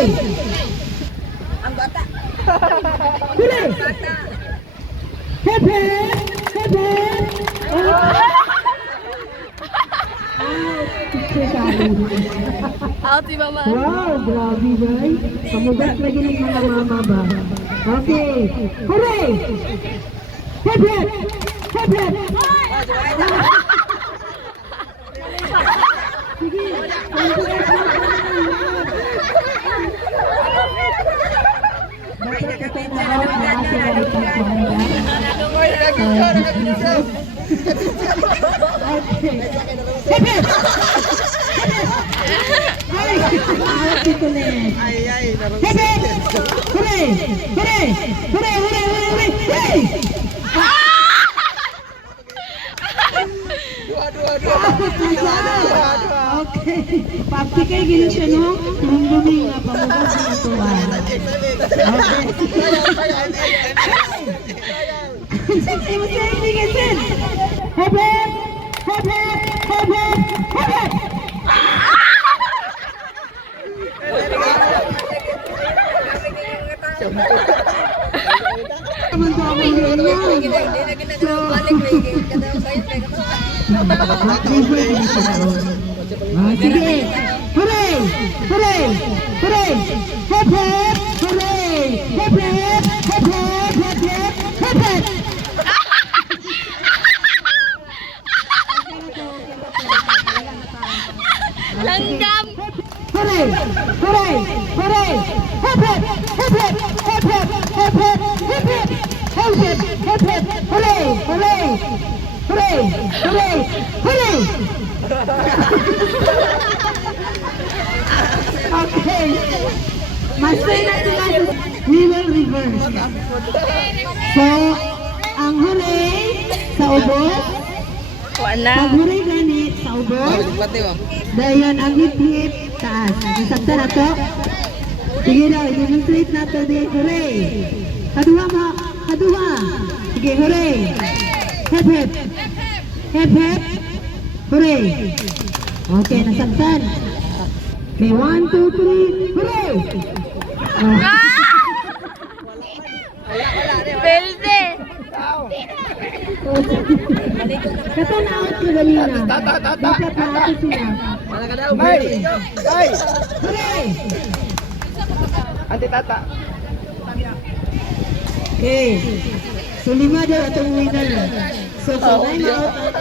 Hooray! Ang bata. Hooray! Bata. Hip hip! Hip hip! Out si mama. Wow, grabe ba? Kamugat lagi ng mga mama ba? Okay. Hooray! Hip hip! Hip hip! Sige. Basta kita na ako na asa na ito. Okay. Hip hip! Ay, ito na eh. Hip hip! Hooray! Hooray! Hooray! Hooray! Hooray! Hey! Okay. Papi kay gino siya no? Lumduming nga pamugas sa tuwa. Okay. Sige mo siya hindi kasi. Hip hip! Hip hip! Hip hip! Hip hip! Naman po ako yun. So, sige. Hooray! Hooray! Hooray! Hip hip! Hooray! Hip hip! Hip hip! Hip hip! Hip hip! Langgam. Hooray! Hooray! Hooray! Hip hip! Hip hip! Hip hip! Hip hip! Hip hip! Hip hip! Hip hip! Hooray! Hooray! Hooray! Hooray! Hooray! Okay. Master na sila. We will reverse. So, ang hooray sa ubos. Wala. Pag hooray gani sa ubos. Dayon ang hip-hip taas. Nasakta na to. Sige daw, i-demonstrate na to. Sige, hooray. Kaduha mo. Kaduha. Sige, hooray. Hip-hip. Hip-hip. Hooray. Okay, nasaktan. Okay, 1, 2, 3. Hooray! Belde. Katanaot ko ganina. Dapat na ako sila. Hooray! Ante tata. Okay. So, 5 daw itong winner. So, 9 out.